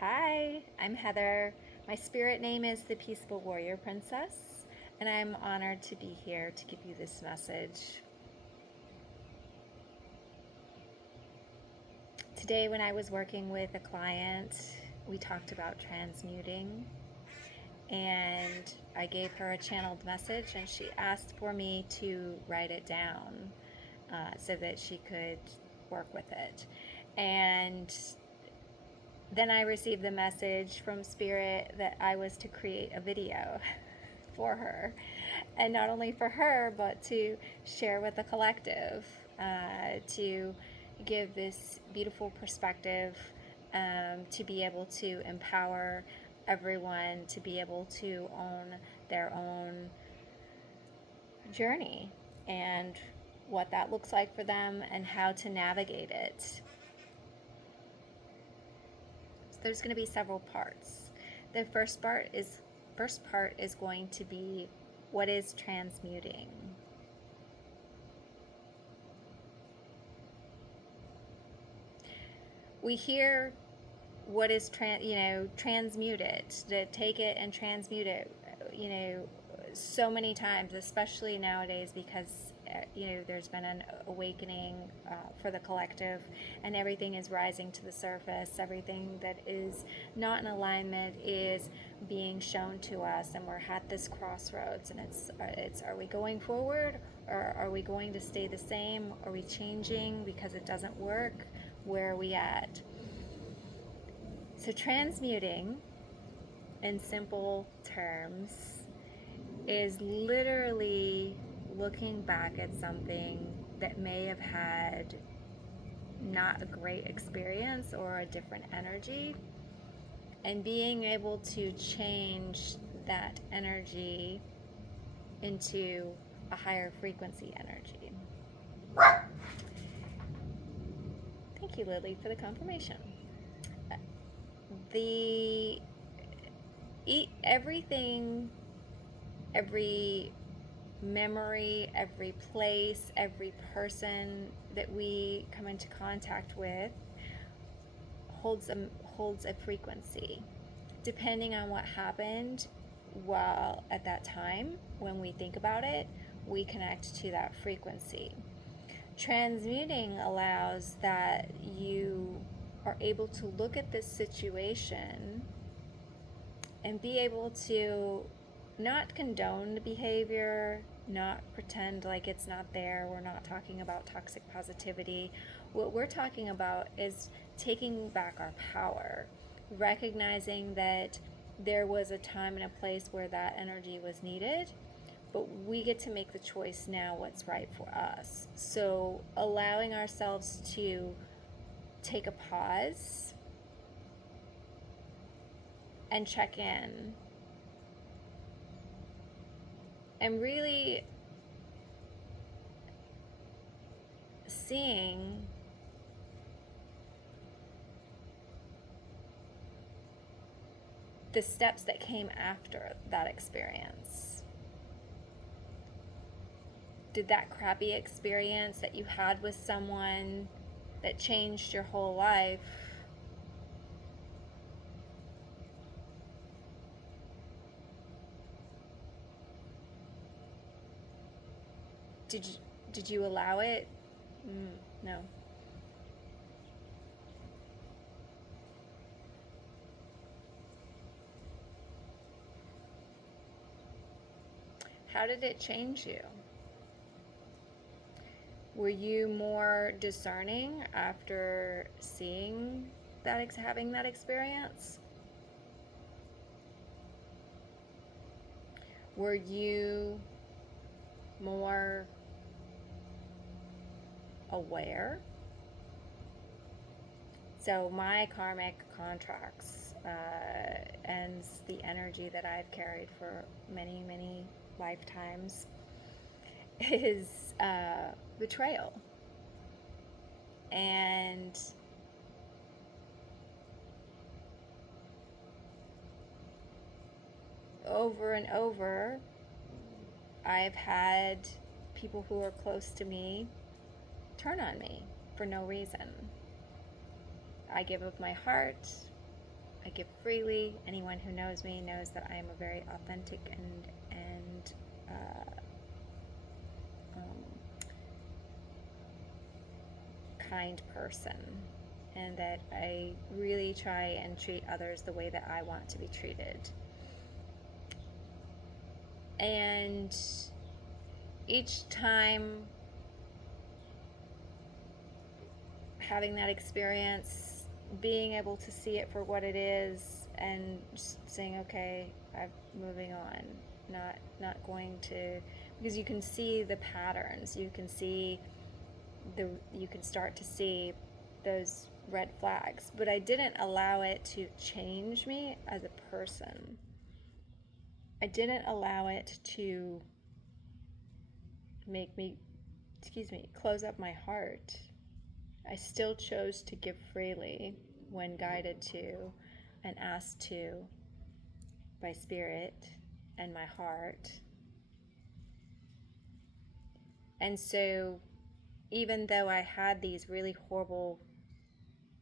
Hi, I'm Heather. My spirit name is the Peaceful Warrior Princess, and I'm honored to be here to give you this message. Today, when I was working with a client, we talked about transmuting, and I gave her a channeled message, and she asked for me to write it down so that she could work with it. And then I received the message from Spirit that I was to create a video for her. And not only for her, but to share with the collective, to give this beautiful perspective, to be able to empower everyone to be able to own their own journey and what that looks like for them and how to navigate it. There's going to be several parts. The first part is going to be what is transmuting. We hear what is transmute it, to take it and transmute it, so many times, especially nowadays, because there's been an awakening for the collective, and everything is rising to the surface. Everything that is not in alignment is being shown to us, and we're at this crossroads, and it's are we going forward, or are we going to stay the same? Are we changing because it doesn't work? Where are we at? So transmuting, in simple terms, is literally looking back at something that may have had not a great experience or a different energy, and being able to change that energy into a higher frequency energy. Thank you, Lily, for the confirmation. Everything, every memory, every place, every person that we come into contact with holds a frequency. Depending on what happened while at that time, when we think about it, we connect to that frequency. Transmuting allows that you are able to look at this situation and be able to not condone the behavior, not pretend like it's not there. We're not talking about toxic positivity. What we're talking about is taking back our power, recognizing that there was a time and a place where that energy was needed, but we get to make the choice now what's right for us. So allowing ourselves to take a pause and check in and really seeing the steps that came after that experience. Did that crappy experience that you had with someone that changed your whole life, did you allow it? No. How did it change you? Were you more discerning after seeing that, having that experience? Were you more aware? So my karmic contracts and the energy that I've carried for many, many lifetimes is betrayal. And over and over, I've had people who are close to me turn on me for no reason. I give of my heart, I give freely. Anyone who knows me knows that I am a very authentic and kind person, and that I really try and treat others the way that I want to be treated. And each time having that experience, being able to see it for what it is and just saying, okay, I'm moving on, not going to, because you can see the patterns, you can start to see those red flags, but I didn't allow it to change me as a person. I didn't allow it to make me, close up my heart. I still chose to give freely when guided to and asked to by spirit and my heart. And so even though I had these really horrible,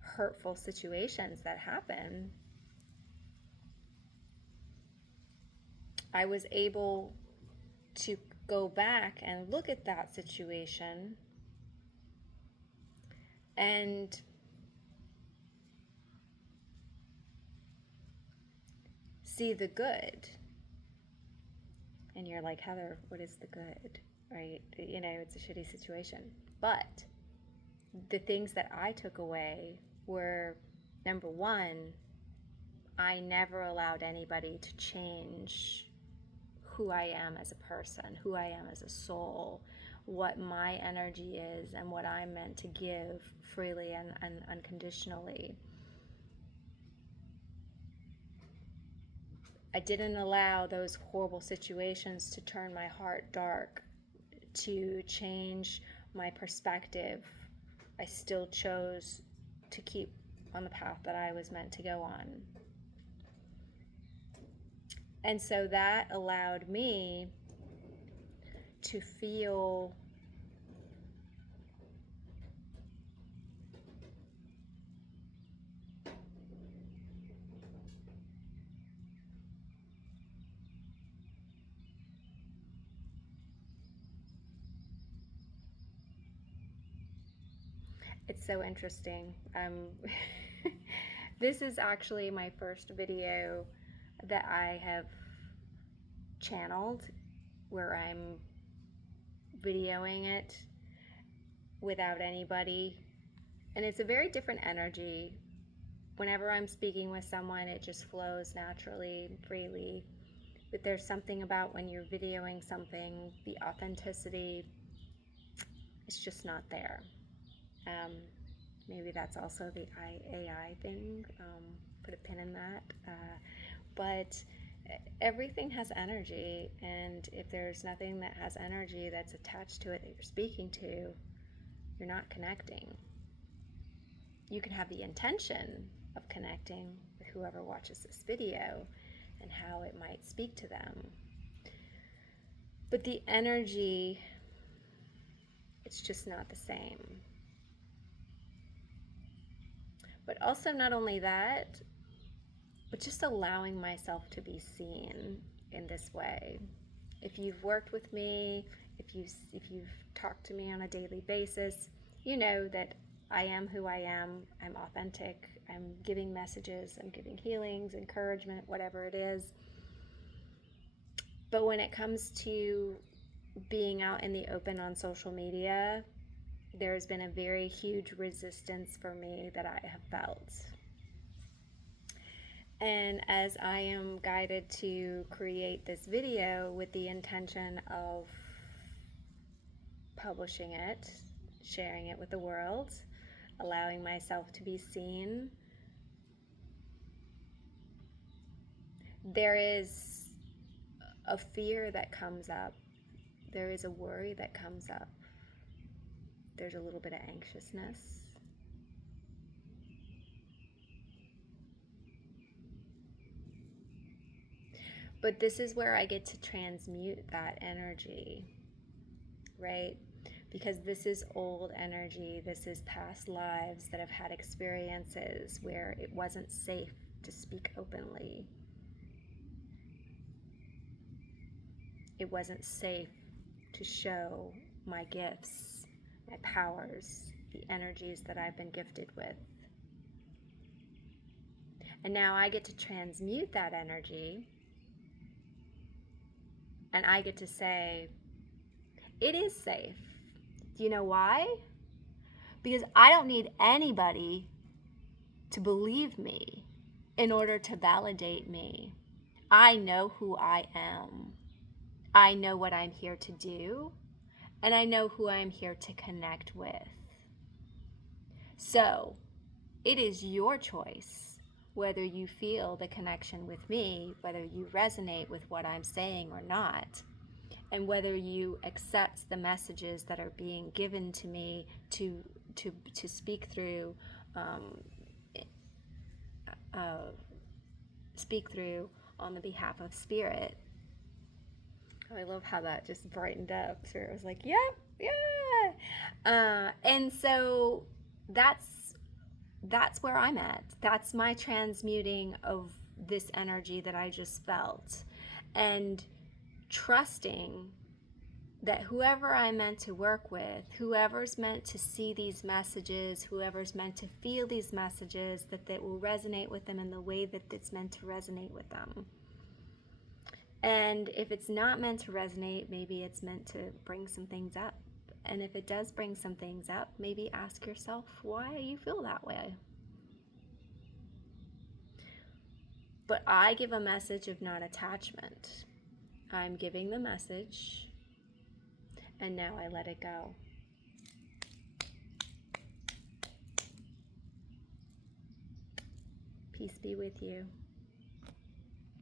hurtful situations that happen, I was able to go back and look at that situation and see the good. And you're like, Heather, what is the good? Right? You know, it's a shitty situation. But the things that I took away were, number one, I never allowed anybody to change who I am as a person, who I am as a soul, what my energy is, and what I'm meant to give freely and unconditionally. I didn't allow those horrible situations to turn my heart dark, to change my perspective. I still chose to keep on the path that I was meant to go on. And so that allowed me to feel it's so interesting. This is actually my first video that I have channeled where I'm videoing it without anybody. And it's a very different energy. Whenever I'm speaking with someone, it just flows naturally, freely. But there's something about when you're videoing something, the authenticity, it's just not there. Maybe that's also the AI thing. Put a pin in that. But everything has energy, and if there's nothing that has energy that's attached to it that you're speaking to, you're not connecting. You can have the intention of connecting with whoever watches this video and how it might speak to them. But the energy, it's just not the same. But also not only that, but just allowing myself to be seen in this way. If you've worked with me, if you've talked to me on a daily basis, you know that I am who I am. I'm authentic. I'm giving messages. I'm giving healings, encouragement, whatever it is. But when it comes to being out in the open on social media, there's been a very huge resistance for me that I have felt. And as I am guided to create this video with the intention of publishing it, sharing it with the world, allowing myself to be seen, there is a fear that comes up. There is a worry that comes up. There's a little bit of anxiousness. But this is where I get to transmute that energy, right? Because this is old energy. This is past lives that have had experiences where it wasn't safe to speak openly. It wasn't safe to show my gifts, my powers, the energies that I've been gifted with. And now I get to transmute that energy, and I get to say, it is safe. Do you know why? Because I don't need anybody to believe me in order to validate me. I know who I am. I know what I'm here to do, and I know who I'm here to connect with. So, it is your choice whether you feel the connection with me, whether you resonate with what I'm saying or not, and whether you accept the messages that are being given to me to speak through, on the behalf of spirit. I love how that just brightened up. So it was like, yep, yeah. And so that's where I'm at. That's my transmuting of this energy that I just felt. And trusting that whoever I'm meant to work with, whoever's meant to see these messages, whoever's meant to feel these messages, that will resonate with them in the way that it's meant to resonate with them. And if it's not meant to resonate, maybe it's meant to bring some things up. And if it does bring some things up, maybe ask yourself why you feel that way. But I give a message of non-attachment. I'm giving the message, and now I let it go. Peace be with you.